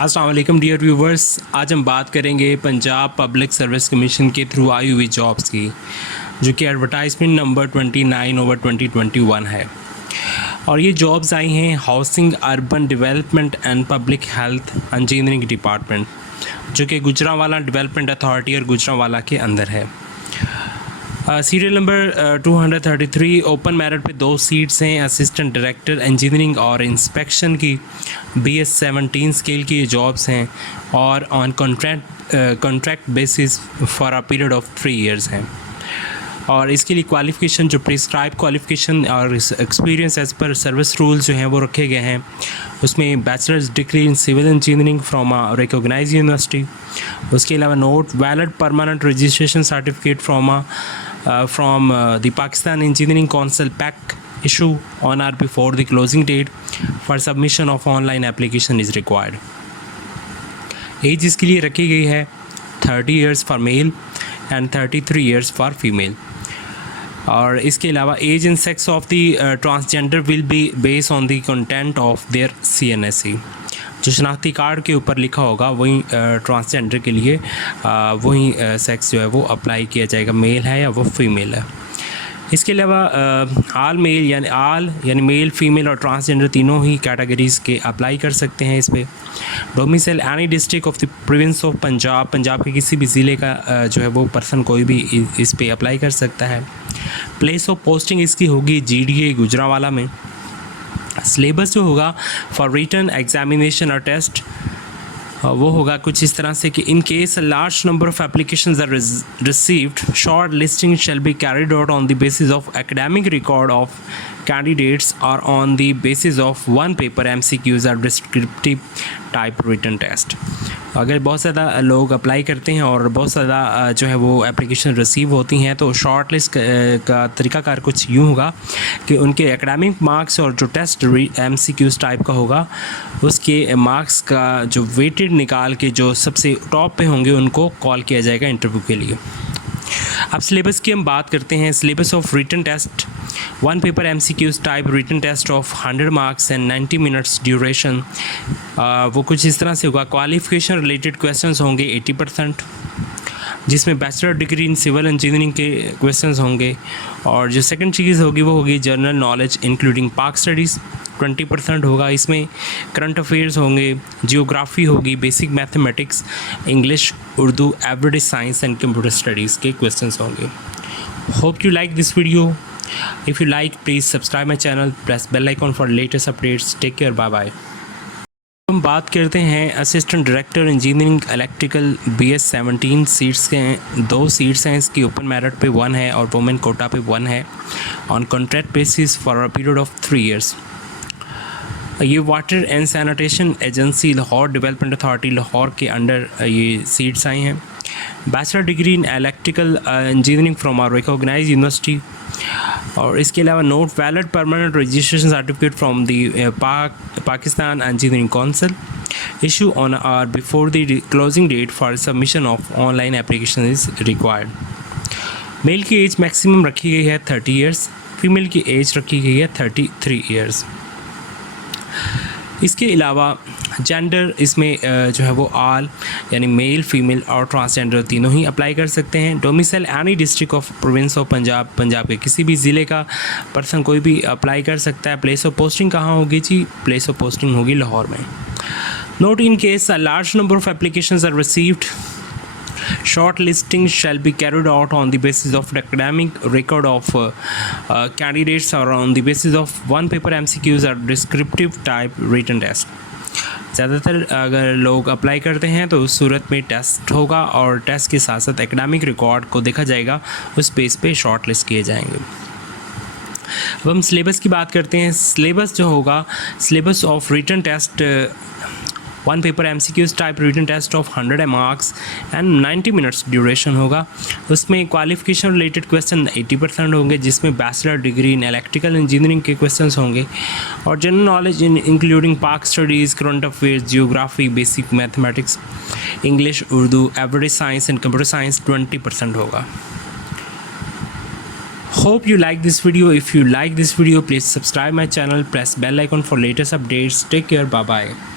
अस्सलाम वालेकुम dear viewers, आज हम बात करेंगे पंजाब पब्लिक सर्विस कमीशन के थ्रू आई हुई जॉब्स की, जो कि एडवर्टाइजमेंट नंबर 29/2021 है। और ये जॉब्स आई हैं housing, urban development and public health engineering department, जो कि गुजरांवाला डेवलपमेंट अथॉरिटी और गुजरांवाला के अंदर है। सीरियल नंबर 233 ओपन मेरिट पे 2 सीट्स हैं, असिस्टेंट डायरेक्टर इंजीनियरिंग और इंस्पेक्शन की। BS 17 स्केल की ये जॉब्स हैं और on contract basis for a period of 3 years हैं। और इसके लिए क्वालिफ़िकेशन, जो प्रिस्क्राइब क्वालिफ़िकेशन और experience as per service rules जो हैं वो रखे गए हैं। उसमें bachelor's degree in civil engineering from a recognised university. उसके अलावा note valid permanent registration certificate from the Pakistan Engineering Council PAC issue on or before the closing date for submission of online application is required. Age इसके लिए रखी गई है 30 years for male and 33 years for female. और इसके अलावा age and sex of the transgender will be based on the content of their CNSE। जो शनाख्ती card के ऊपर लिखा होगा वही ट्रांसजेंडर के लिए वही सेक्स जो है वो अप्लाई किया जाएगा, मेल है या वो फीमेल है। इसके अलावा आल मेल यानी मेल, फीमेल और ट्रांसजेंडर तीनों ही कैटेगरीज़ के अप्लाई कर सकते हैं इस पर। Domicile any district of the province of Punjab के किसी भी ज़िले का जो है वो पर्सन कोई भी इस पर अप्लाई कर सकता है। प्लेस ऑफ पोस्टिंग इसकी होगी GDA गुजरांवाला में। सिलेबस जो होगा फॉर रिटन एग्जामिनेशन और टेस्ट वो होगा कुछ इस तरह से कि in case a large number of applications are received, short listing shall be carried out on the basis of academic record of candidates और on the basis of 1 paper MCQs और डिस्क्रिप्टिव टाइप रिटन टेस्ट। अगर बहुत ज़्यादा लोग apply करते हैं और बहुत ज़्यादा जो है वो एप्लीकेशन रिसीव होती हैं, तो शॉर्ट लिस्ट का तरीकाकार कुछ यूँ होगा कि उनके एकेडमिक मार्क्स और जो टेस्ट MCQs टाइप का होगा उसके मार्क्स का जो वेटेड निकाल के जो सबसे टॉप पे होंगे उनको कॉल किया जाएगा इंटरव्यू के लिए। अब सिलेबस की हम बात करते हैं। Syllabus of written test 1 paper MCQs type written test of 100 marks and 90 minutes duration. वो कुछ इस तरह से होगा। क्वालिफिकेशन रिलेटेड क्वेश्चंस होंगे 80%, जिसमें bachelor degree in civil engineering के क्वेश्चंस होंगे। और जो सेकंड चीज़ होगी वो होगी general knowledge including Pak studies 20% होगा। इसमें करंट अफेयर्स होंगे, जियोग्राफी होगी, basic mathematics, English, Urdu, everyday science and computer studies के क्वेश्चंस होंगे। Hope you like this video. If you like please subscribe my channel, press bell icon for latest updates. Take care, bye bye. हम बात करते हैं assistant director engineering electrical BS 17 seats के हैं। 2 seats हैं इसकी, ओपन मेरिट पे 1 है और वुमेन कोटा पे 1 है, on contract basis for a period of 3 years. ये water and sanitation agency Lahore development authority Lahore के अंडर ये सीट्स आई हैं। Bachelor degree in electrical engineering from a recognised university. और इसके अलावा note valid permanent registration certificate from the Pakistan engineering council issue on और before the closing date for submission of online application is required. Male की age maximum रखी गई है 30 years, female की as रखी गई है 33 ईयर्स। इसके अलावा जेंडर इसमें जो है वो आल यानी मेल, फीमेल और ट्रांसजेंडर तीनों ही अप्लाई कर सकते हैं। Domicile any district of province of Punjab के किसी भी ज़िले का पर्सन कोई भी अप्लाई कर सकता है। प्लेस ऑफ पोस्टिंग कहाँ होगी जी? प्लेस ऑफ पोस्टिंग होगी लाहौर में। Note in case a large number of applications are received, short listing shall be carried out on the basis of academic record of candidates or on the basis of 1 paper MCQs or descriptive type written test। ज़्यादातर अगर लोग apply करते हैं तो उस सूरत में test होगा और टेस्ट के साथ साथ एकेडमिक रिकॉर्ड को देखा जाएगा, उस बेस पे शॉर्ट लिस्ट किए जाएंगे। अब हम सिलेबस की बात करते हैं। सिलेबस जो होगा, syllabus of written test 1 paper MCQs type written test of 100 marks and 90 minutes duration होगा। उसमें क्वालिफिकेशन रिलेटेड क्वेश्चन 80% होंगे, जिसमें bachelor degree in electrical engineering के क्वेश्चंस होंगे। और general knowledge including Pak studies, current affairs, geography, basic mathematics, English, Urdu, everyday science and computer science 20% होगा। Hope you like this video. If you like this video, please subscribe my channel, press bell icon for latest updates. Take care, bye bye.